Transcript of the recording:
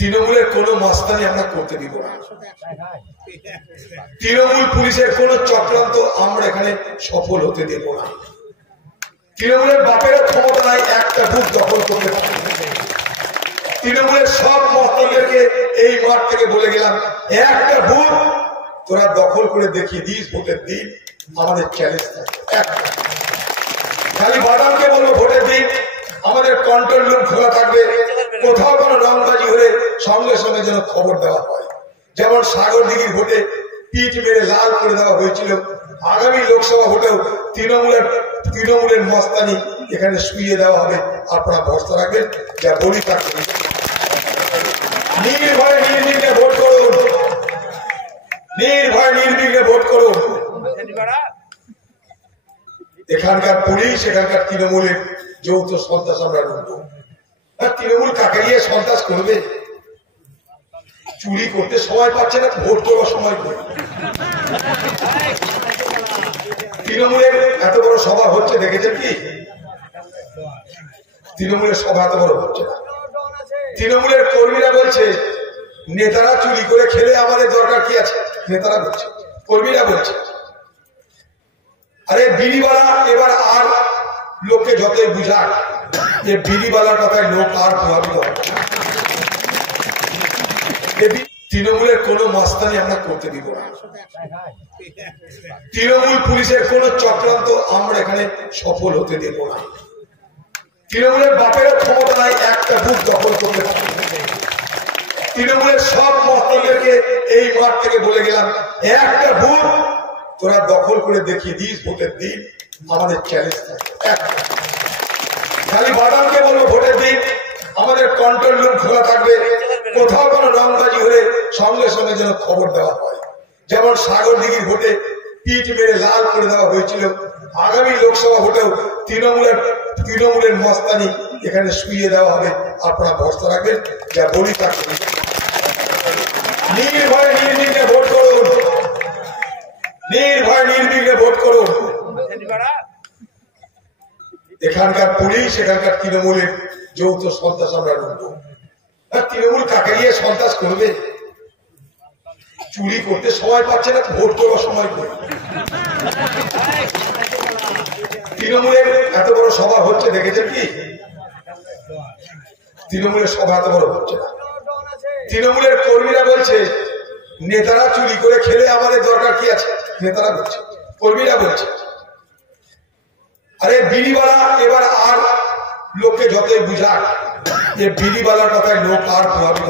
তৃণমূলের কোনো মাস্তানি আমরা করতে দিব না। তৃণমূল পুলিশের কোন চক্রান্ত আমরা এখানে সফল হতে দেব না। তৃণমূলের বাপেরও ক্ষমতা নাই একটা বুথ দখল করতে পারে। তৃণমূলের সব মহলদেরকে এই মাঠ থেকে বলে গেলাম, একটা বুথ তোরা দখল করে দেখিয়ে দিস, ভোটের দিন আমাদের চ্যালেঞ্জ থাকে। খালি বাদামকে বলবো ভোটের দিন আমাদের কন্ট্রোল রুম খোলা থাকবে, কোথাও কোনো রংবাজি হলে সঙ্গে সঙ্গে যেন খবর দেওয়া হয়। যেমন সাগর দিঘির ভোটে পিঠ মেরে লাল করে দেওয়া হয়েছিল, আগামী লোকসভা ভোটেও তৃণমূলের মস্তানি এখানে শুইয়ে দেওয়া হবে। আপনারা ভরসা রাখবেন, যা বলি তা নির্ভয়ে নির্বিঘ্নে ভোট করুন, নির্ভয় নির্বিঘ্নে ভোট করুন। এখানকার পুলিশ, এখানকার তৃণমূলের যৌথ সন্ত্রাস আমরা রুখবো। তৃণমূল কাকে গিয়ে সন্ত্রাস করবে? চুরি করতে সময় পাচ্ছে না, ভোট করবার সময় করবে। তৃণমূলের এত বড় সভা হচ্ছে দেখেছেন কি? তৃণমূলের সভা এত বড় হচ্ছে না। তৃণমূলের কর্মীরা বলছে নেতারা চুরি করে খেলে আমাদের দরকার কি আছে? নেতারা বলছে, কর্মীরা বলছে। আরে বিড়িওয়ালা এবার আর লোককে যতই বুঝাক যে বিড়িওয়ালার কথায় লোক আর প্রভাবিত হচ্ছে। তৃণমূলের কোনো মাস্তানি আমরা করতে দিব না। তৃণমূল পুলিশের কোন চক্রান্ত আমরা এখানে সফল হতে দেব না। তৃণমূলের বাপেরও ক্ষমতা নাই একটা বুথ দখল করতে পারে। তৃণমূলের সব মহলদেরকে এই মাঠ থেকে বলে গেলাম, একটা বুথ তোরা দখল করে দেখিয়ে দিস, ভোটের দিন আমাদের চ্যালেঞ্জ থাকে। খালি বাদামকে বলবো ভোটের দিন আমাদের কন্ট্রোল রুম খোলা থাকবে, কোথাও কোনো রংবাজি হলে সঙ্গে সঙ্গে যেন খবর দেওয়া হয়। যেমন সাগর দিঘির ভোটে পিঠ মেরে লাল করে দেওয়া হয়েছিল, আগামী লোকসভা ভোটেও তৃণমূলের মস্তানি এখানে শুইয়ে দেওয়া হবে। আপনারা ভরসা রাখবেন, যা বলি তা নির্ভয়ে নির্বিঘ্নে ভোট করুন, নির্ভয় নির্বিঘ্নে ভোট করুন। এখানকার পুলিশ, এখানকার তৃণমূলের যৌথ সন্ত্রাস আমরা রুখবো। তৃণমূল কাকে গিয়ে সন্ত্রাস করবে? চুরি করতে সময় পাচ্ছে না, ভোট করবার সময় করবে। তৃণমূলের এত বড় সভা হচ্ছে দেখেছেন কি? তৃণমূলের সভা এত বড় হচ্ছে না। তৃণমূলের কর্মীরা বলছে নেতারা চুরি করে খেলে আমাদের দরকার কি আছে? নেতারা বলছে, কর্মীরা বলছে। আরে বিড়িওয়ালা এবার আর লোককে যতই বুঝাক যে বিড়িওয়ালার কথায় লোক আর প্রভাবিত